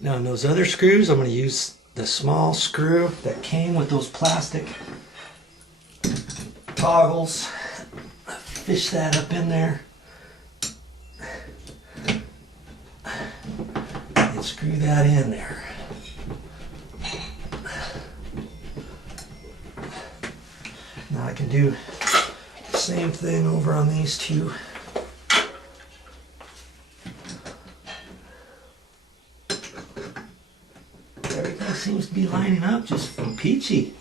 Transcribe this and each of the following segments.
Now in those other screws, I'm going to use the small screw that came with those plastic toggles. Fish that up in there and screw that in there. Now I can do the same thing over on these two. Everything seems to be lining up just peachy.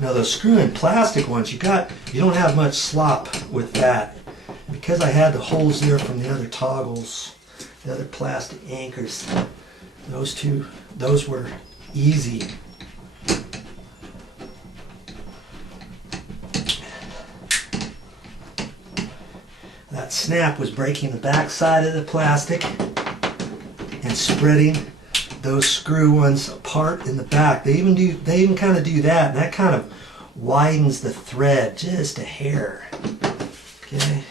Now those screw-in plastic ones, you don't have much slop with that. Because I had the holes there from the other toggles, the other plastic anchors, those were easy. That snap was breaking the back side of the plastic and spreading those screw ones apart in the back. They even kind of do that, and that kind of widens the thread just a hair. Okay.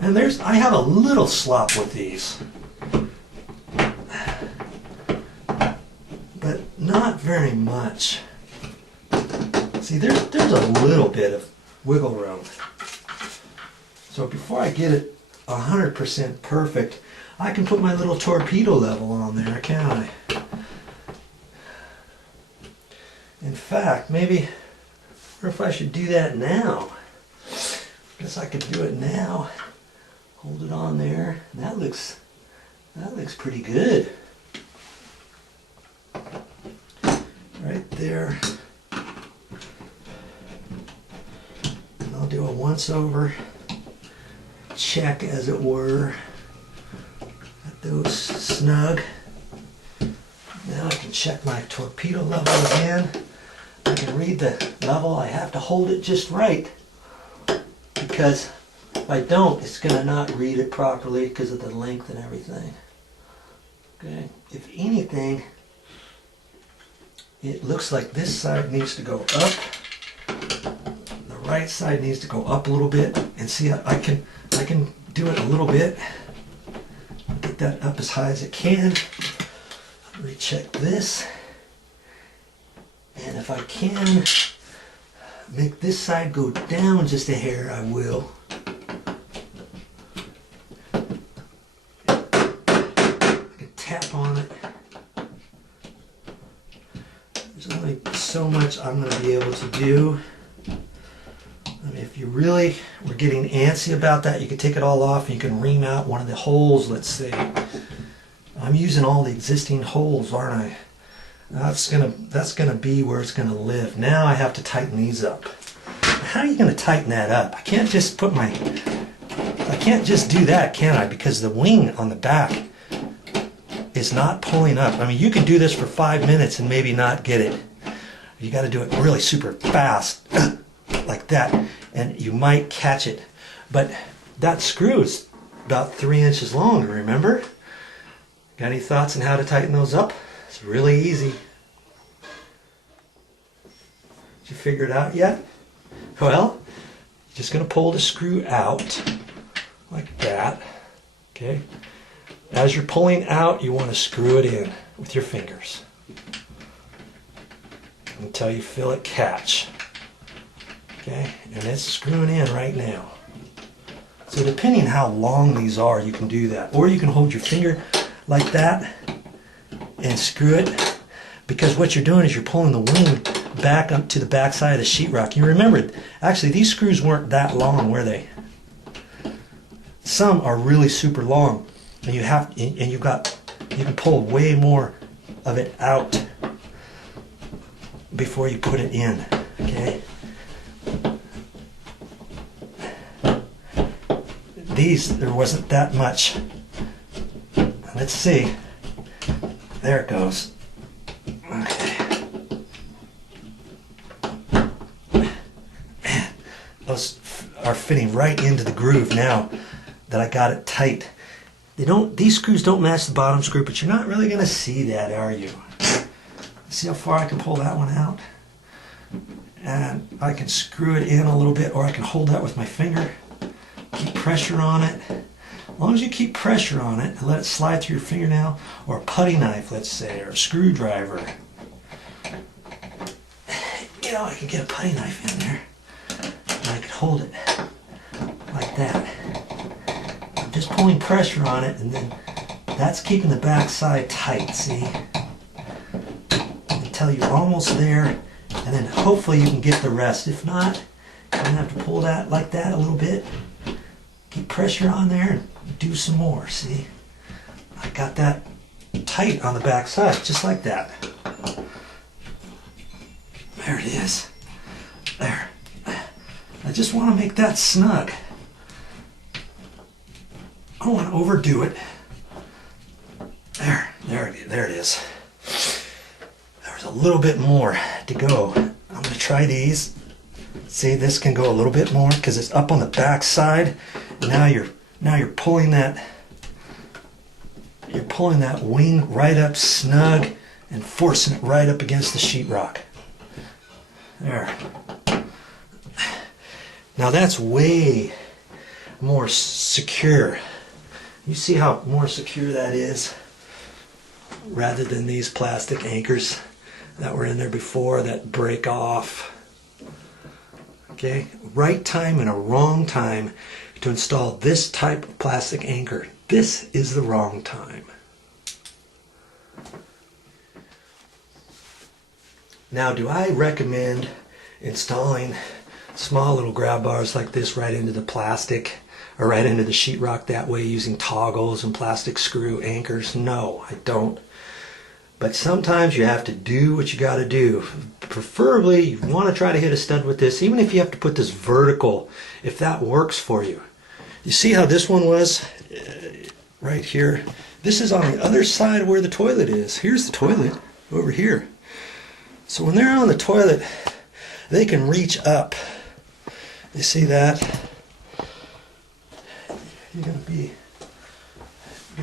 And I have a little slop with these, but not very much. See, there's a little bit of wiggle room. So before I get it 100% perfect, I can put my little torpedo level on there, can't I? In fact, maybe, I wonder if I should do that now. Guess I could do it now. Hold it on there. That looks pretty good. Right there. And I'll do a once over check, as it were. Get those snug. Now I can check my torpedo level again. I can read the level. I have to hold it just right, because if I don't, it's going to not read it properly because of the length and everything. Okay. If anything, it looks like this side needs to go up. The right side needs to go up a little bit. And see, I can do it a little bit. Get that up as high as it can. Recheck this. And if I can make this side go down just a hair, I will. Tap on it. There's only so much I'm going to be able to do. I mean, if you really were getting antsy about that, you could take it all off and you can ream out one of the holes, let's say. I'm using all the existing holes, aren't I? That's gonna be where it's gonna live. Now I have to tighten these up. How are you gonna tighten that up? I can't just do that, can I? Because the wing on the back is not pulling up. I mean, you can do this for 5 minutes and maybe not get it. You got to do it really super fast, like that, and you might catch it. But that screw is about 3 inches long, remember? Got any thoughts on how to tighten those up? It's really easy. Did you figure it out yet? Well, just going to pull the screw out like that. Okay. As you're pulling out, you want to screw it in with your fingers until you feel it catch. Okay, and it's screwing in right now. So depending how long these are, you can do that. Or you can hold your finger like that and screw it, because what you're doing is you're pulling the wing back up to the back side of the sheetrock. You remember, actually these screws weren't that long, were they? Some are really super long. And you can pull way more of it out before you put it in. Okay. There wasn't that much. Let's see. There it goes. Okay. Man, those are fitting right into the groove now that I got it tight. These screws don't match the bottom screw, but you're not really going to see that, are you? See how far I can pull that one out? And I can screw it in a little bit, or I can hold that with my finger. Keep pressure on it. As long as you keep pressure on it and let it slide through your fingernail, or a putty knife, let's say, or a screwdriver. You know, I can get a putty knife in there, and I can hold it like that. I'm just pulling pressure on it, and then that's keeping the back side tight, see? Until you're almost there, and then hopefully you can get the rest. If not, you're going to have to pull that like that a little bit. Keep pressure on there and do some more, see? I got that tight on the back side, just like that. There it is. There. I just want to make that snug. I don't want to overdo it. There it is. There's a little bit more to go. I'm going to try these. See, this can go a little bit more because it's up on the back side. Now you're pulling that. You're pulling that wing right up snug and forcing it right up against the sheetrock. There. Now that's way more secure. You see how more secure that is, rather than these plastic anchors that were in there before that break off. Okay, right time and a wrong time to install this type of plastic anchor. This is the wrong time. Now, do I recommend installing small little grab bars like this right into the plastic or right into the sheetrock that way using toggles and plastic screw anchors? No, I don't. But sometimes you have to do what you got to do. Preferably, you want to try to hit a stud with this, even if you have to put this vertical, if that works for you. You see how this one was right here? This is on the other side where the toilet is. Here's the toilet over here. So when they're on the toilet, they can reach up. You see that? You're gonna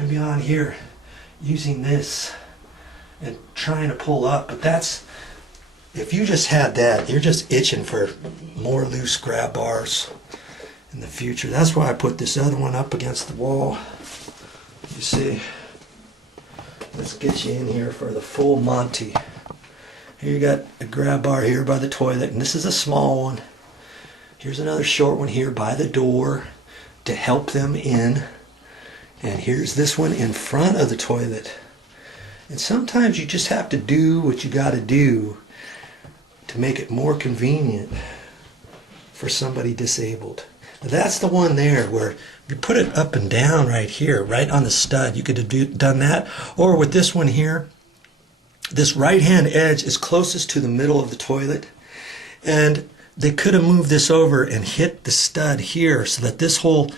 be on here using this and trying to pull up, but that's, if you just had that, you're just itching for more loose grab bars in the future. That's why I put this other one up against the wall. You see? Let's get you in here for the full Monty. Here you got a grab bar here by the toilet, and this is a small one. Here's another short one here by the door to help them in. And here's this one in front of the toilet. And sometimes you just have to do what you got to do to make it more convenient for somebody disabled. Now that's the one there where you put it up and down right here, right on the stud. You could have done that. Or with this one here, this right hand edge is closest to the middle of the toilet. And they could have moved this over and hit the stud here so that this whole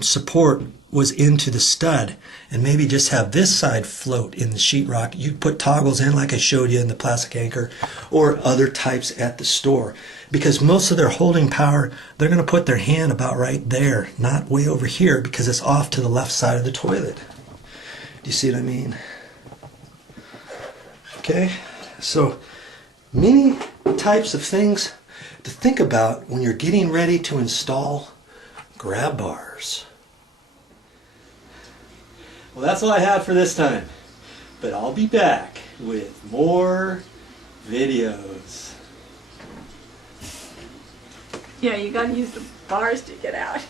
support was into the stud, and maybe just have this side float in the sheetrock. You put toggles in like I showed you in the plastic anchor, or other types at the store, because most of their holding power, they're going to put their hand about right there, not way over here, because it's off to the left side of the toilet. Do you see what I mean? Okay, so many types of things to think about when you're getting ready to install grab bars. Well, that's all I had for this time, but I'll be back with more videos. Yeah, you gotta use the bars to get out.